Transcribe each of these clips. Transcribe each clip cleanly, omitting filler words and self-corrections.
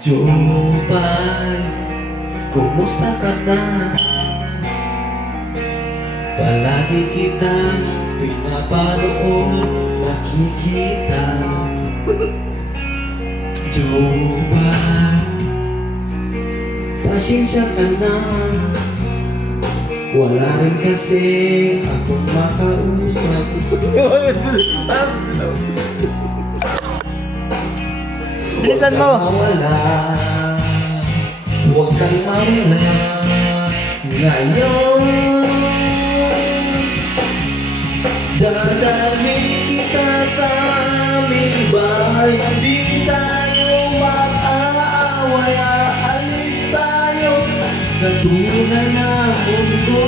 Jumpai, kumusta ka na? Palagi kitang pinapanood, nakikita. Jumpai, pasensya ka na. Wala rin kasi akong makausap. Bilisan mo. Huwag kang mawala ngayon. Dadalhin kita sa aming bahay. Di tayo mag-aaway. Aalis tayo sa tunay na mundo.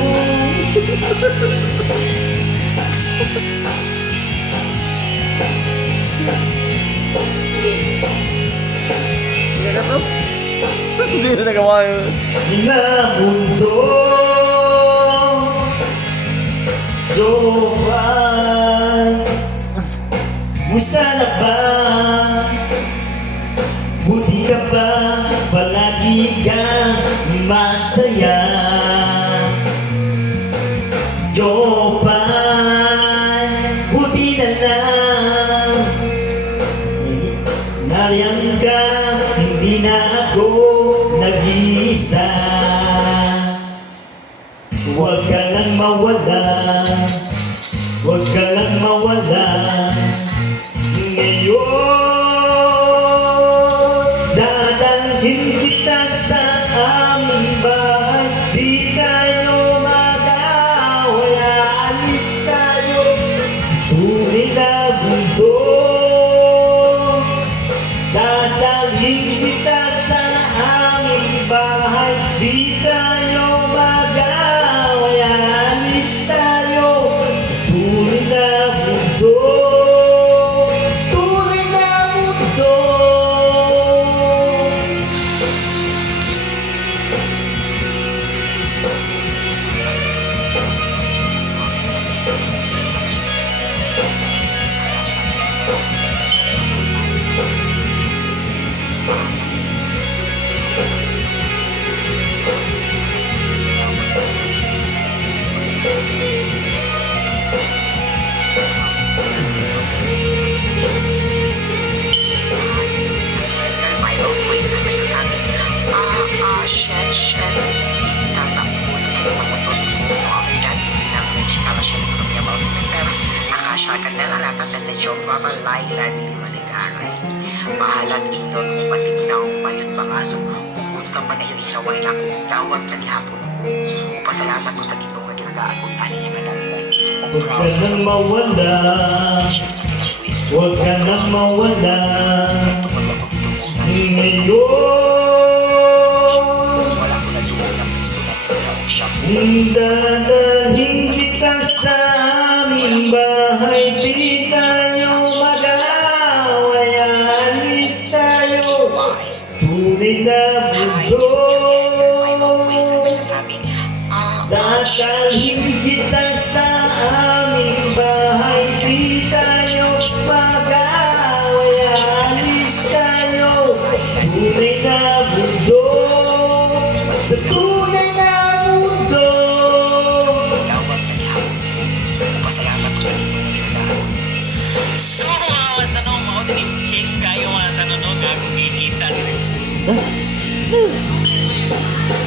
Hindi na nagawa yun. Na mundo Johan, musta na ba? Buti ka ba? Palagi kang masaya. Johan, buti na lang nariyan ka, hindi na ako nag-iisa. Huwag ka lang mawala, huwag ka lang mawala. Ngayon, dadalhin kita sa aming bahay. Di tayo mag-aaway, aalis tayo sa tunay na mundo. Dadalhin kita sa aming bahay. Di tayo mag-aaway, aalis tayo sa tunay na mundo. Sa tunay na mundo. Shed, itas ang kulit kayo mamutot ko. After that, is nilang nagsikala siya ng kami about center. Akasya ka na lalatan na sa joke mga layla dili manigari. Bahalag inyon kung patignaw bayot pangaso. Kung sa pa na yung hilaway na kung tawag kag hapon ko. Pasalamat ko sa ginoo nga ginagaan ko ani nga dalay. Huwag ka nang mawala, huwag ka nang mawala. Ngayon, dadalhin kita sa aming bahay. Di tayo mag-aaway, aalis tayo sa tunay na mundo. Dadalhin kita sa aming bahay. Di tayo mag-aaway, aalis tayo sa tunay na mundo. Sa tunay na mundo. Pasalamat ko sa ginoo nga ginagaan. So mga sanong mao din cakes kayo mga sanong nga kung kikita.